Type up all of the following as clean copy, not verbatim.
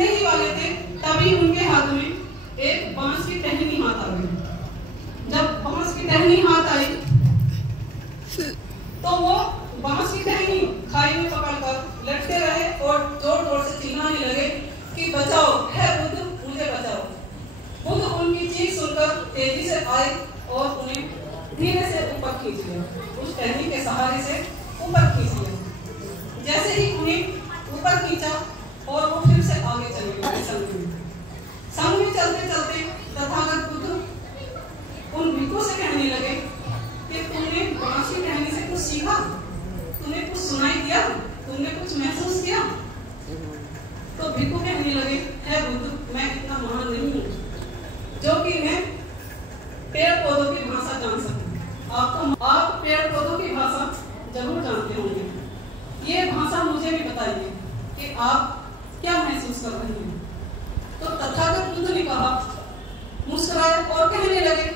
ही वाले थे तभी उनके हाथ में एक बांस की टहनी हाथ आ गई। जब बांस की टहनी हाथ आई तो वो बांस की टहनी खाई में पकड़कर लटके रहे और जोर जोर से चिल्लाने लगे कि बचाओ, है बुद्ध, मुझे बचाओ। बुद्ध उनकी चीख सुनकर तेजी से आए और उन्हें धीरे से ऊपर खींच लिया, उस टहनी के सहारे से ऊपर खींच लिया। जैसे ही उन्हें ऊपर खींचा और वो फिर से आगे चले गए संग में चलते चलते तथागत बुद्ध उन भिक्षुओं से कहने लगे कि तुमने बांस की टहनी से कुछ सीखा, तुमने कुछ सुनाई दिया, तुमने कुछ महसूस किया? तो भिक्षु कहने लगे, है बुद्ध, मैं इतना महान नहीं हूँ जो कि मैं पेड़ पौधों की भाषा जान सकूं। आप पेड़ पौधों की भाषा जरूर जानते होंगे। ये भाषा मुझे भी बताइए कि आप क्या महसूस कर रही हैं। तो तथागत बुद्ध ने कहा, मुस्कुराए और कहने लगे,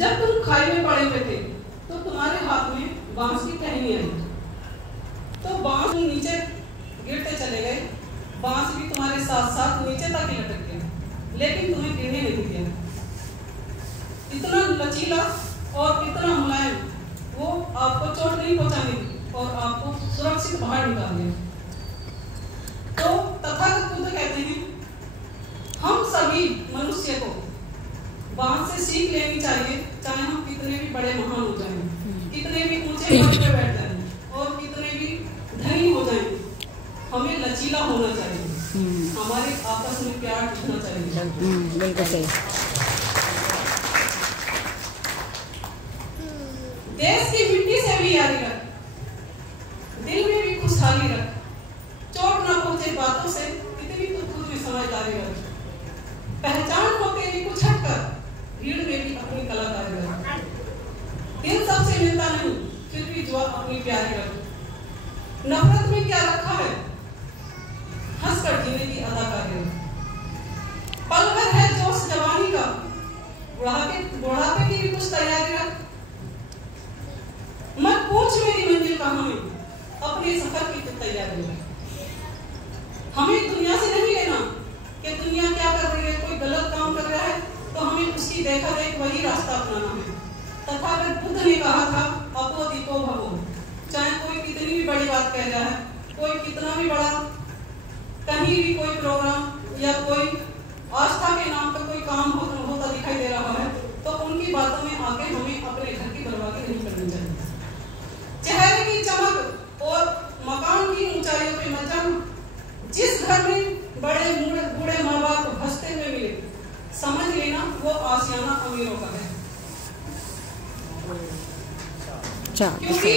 जब तुम खाई में पड़े हुए थे तो तुम्हारे हाथ में बांस की टहनी आई, तो बांस नीचे गिरते चले गए, बांस भी तुम्हारे साथ साथ नीचे तक ही लटक गया, लेकिन तुम्हें गिरने नहीं दिया। इतना लचीला और इतना मुलायम, वो आपको चोट नहीं पहुंचाने दी और आपको सुरक्षित बाहर निकाल दिया। तो तथागत बुद्ध कहते हैं, हम सभी मनुष्य को बांस से सीख लेनी चाहिए, चाहे हम कितने भी बड़े महान हो जाएं, कितने भी ऊंचे पद पे बैठ जाएं और कितने भी धनी हो जाएं, हमें लचीला होना चाहिए, हमारे आपस में प्यार दिखना चाहिए। बिल्कुल सही। देश की मिट्टी से भी यारी रख, दिल में भी खुशहाली रख, चोट न पहुंचे बातों से इतनी तो खुद में समझदारी रख, पहचान हो तेरी कुछ हटकर भीड़ में भी अपनी कलाकारी रख, दिल सबसे मिलता नहीं फिर भी जुआ अपनी प्यारी रख, नफरत में क्या रखा है, हंसकर जीने की अदाकारी रख, पल भर है जोश जवानी का, बुढ़ापे की भी कुछ तैयारी रख, मत पूछ मेरी मंजिल कहाँ है, अपने सफर की तो तैयारी रख। हमें दुनिया से नहीं लेना कि दुनिया क्या कर रही है, कोई गलत काम कर रहा है तो हमें उसकी देखा देख वही रास्ता अपनाना है। तथागत बुद्ध ने कहा था, अपो दीपो भवो, चाहे कोई कितनी भी बड़ी बात कह रहा है, कोई कितना भी बड़ा कहीं भी कोई प्रोग्राम या कोई आस्था के नाम पर कोई काम होता दिखाई दे रहा है तो उनकी बातों में आके हमें अपने घर की बर्बादी नहीं करनी चाहिए। चेहरे की चमक और मकान की ऊंचाइयों पे न जाना, जिस घर में बड़े बूढ़े माँ बाप हंसते हुए मिले, समझ लेना वो आशियाना अमीरों का है। क्योंकि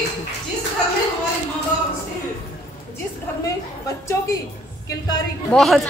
जिस घर में हमारे माँ बाप हंसते हैं, जिस घर में बच्चों की किलकारी बहुत